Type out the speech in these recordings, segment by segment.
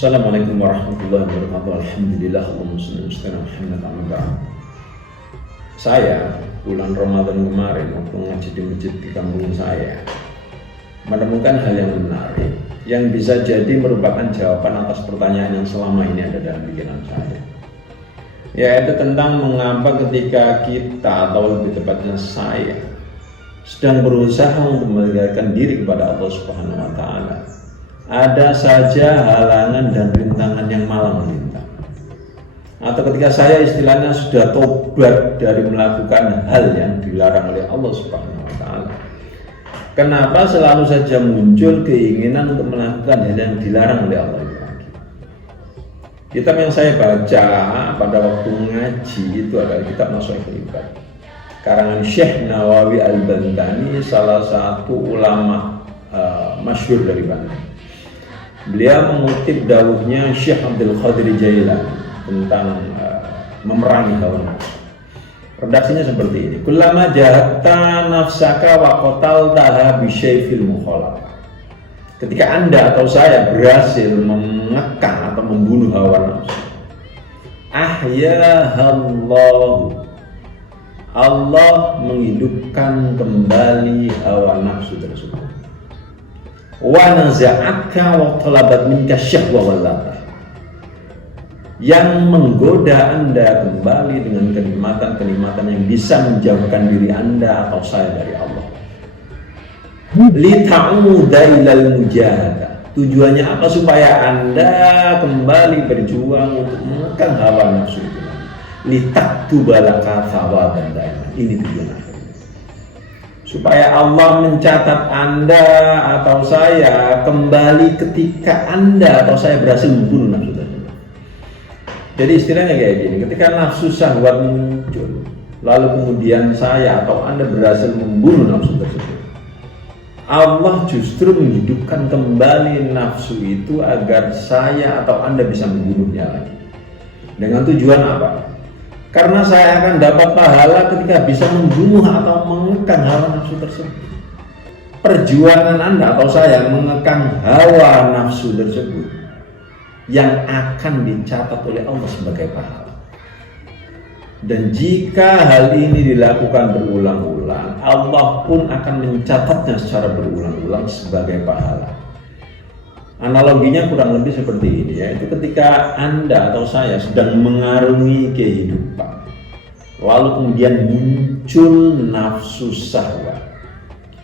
Assalamualaikum warahmatullahi wabarakatuh. Alhamdulillah, Allahumma shalli ala Muhammad amma ba'd. Saya bulan Ramadan kemarin waktu ngaji di masjid di kampung saya menemukan hal yang menarik yang bisa jadi merupakan jawaban atas pertanyaan yang selama ini ada dalam pikiran saya, yaitu tentang mengapa ketika kita, atau lebih tepatnya saya, sedang berusaha untuk mendekatkan diri kepada Allah Subhanahu wa Ta'ala, ada saja halangan dan rintangan yang malang melintang. Atau ketika saya istilahnya sudah tobat dari melakukan hal yang dilarang oleh Allah Subhanahu wa Ta'ala, kenapa selalu saja muncul keinginan untuk melakukan hal yang dilarang oleh Allah itu lagi? Kitab yang saya baca pada waktu ngaji itu adalah kitab Nashihul Ibad karangan Syekh Nawawi Al-Bantani, salah satu ulama masyhur dari Banten. Beliau mengutip dawuhnya Syekh Abdul Qadir Jailani tentang memerangi hawa nafsu. Redaksinya seperti ini: kullama jahatta nafsaka wa qataltaha bi syai'il mukhalaf. Ketika Anda atau saya berhasil mengekang atau membunuh hawa nafsu, ahyahallahu, Allah menghidupkan kembali hawa nafsu tersebut. Wa naza'aka wa talabat minka syahwa wal ladhah, yang menggoda Anda kembali dengan kenikmatan-kenikmatan yang bisa menjauhkan diri Anda atau saya dari Allah. Li ta'uda ilal mujahadah, tujuannya apa? Supaya Anda kembali berjuang untuk mengekang hawa nafsu itu. Li taktuba laka thawaban daiman, ini tujuan akhirnya, supaya Allah mencatat Anda atau saya kembali ketika Anda atau saya berhasil membunuh nafsu tersebut. Jadi istilahnya kayak gini: ketika nafsu syahwat muncul, lalu kemudian saya atau Anda berhasil membunuh nafsu tersebut, Allah justru menghidupkan kembali nafsu itu agar saya atau Anda bisa membunuhnya lagi. Dengan tujuan apa? Karena saya akan dapat pahala ketika bisa membunuh atau mengekang hawa nafsu tersebut. Perjuangan Anda atau saya mengekang hawa nafsu tersebut yang akan dicatat oleh Allah sebagai pahala. Dan jika hal ini dilakukan berulang-ulang, Allah pun akan mencatatnya secara berulang-ulang sebagai pahala. Analoginya kurang lebih seperti ini, yaitu ketika Anda atau saya sedang mengarungi kehidupan, lalu kemudian muncul nafsu syahwat,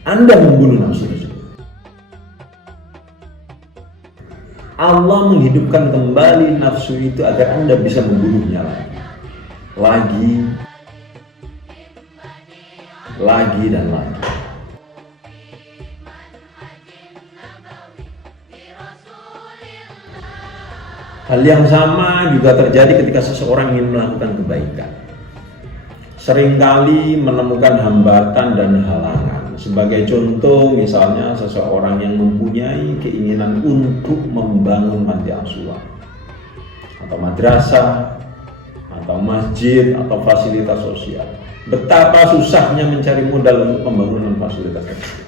Anda membunuh nafsu tersebut. Allah menghidupkan kembali nafsu itu agar Anda bisa membunuhnya lagi dan lagi. Hal yang sama juga terjadi ketika seseorang ingin melakukan kebaikan. Seringkali menemukan hambatan dan halangan. Sebagai contoh, misalnya seseorang yang mempunyai keinginan untuk membangun panti asuhan, atau madrasah, atau masjid, atau fasilitas sosial. Betapa susahnya mencari modal untuk pembangunan fasilitas tersebut.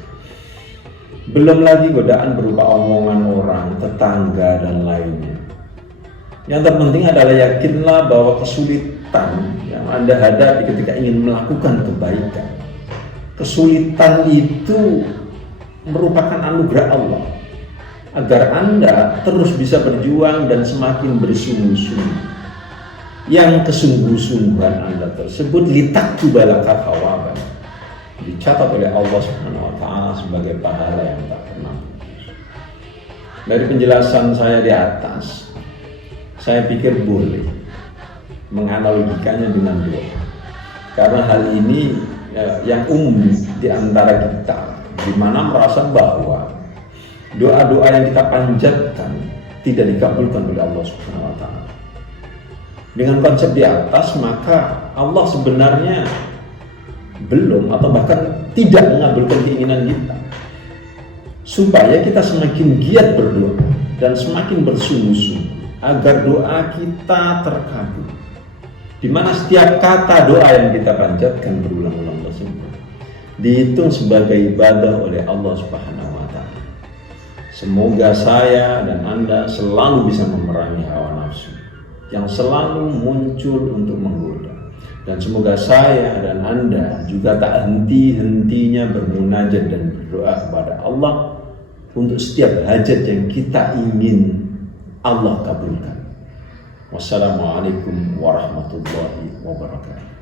Belum lagi godaan berupa omongan orang, tetangga, dan lainnya. Yang terpenting adalah yakinlah bahwa kesulitan yang Anda hadapi ketika ingin melakukan kebaikan, kesulitan itu merupakan anugerah Allah agar Anda terus bisa berjuang dan semakin bersungguh-sungguh. Yang kesungguh-sungguhan Anda tersebut litaktuba laka thawaban, dicatat oleh Allah Subhanahu wa Ta'ala sebagai pahala yang tak pernah putus. Dari penjelasan saya di atas, saya pikir boleh menganalogikannya dengan doa, karena hal ini yang umum di antara kita, di mana merasa bahwa doa-doa yang kita panjatkan tidak dikabulkan oleh Allah Subhanahu wa Ta'ala. Dengan konsep di atas, maka Allah sebenarnya belum atau bahkan tidak mengabulkan keinginan kita, supaya kita semakin giat berdoa dan semakin bersungguh-sungguh agar doa kita terkabul, di mana setiap kata doa yang kita panjatkan berulang-ulang tersebut dihitung sebagai ibadah oleh Allah Subhanahu wa Ta'ala. Semoga saya dan Anda selalu bisa memerangi hawa nafsu yang selalu muncul untuk menggoda. Dan semoga saya dan Anda juga tak henti-hentinya bermunajat dan berdoa kepada Allah untuk setiap hajat yang kita ingin Allah kabulkan. Wassalamualaikum warahmatullahi wabarakatuh.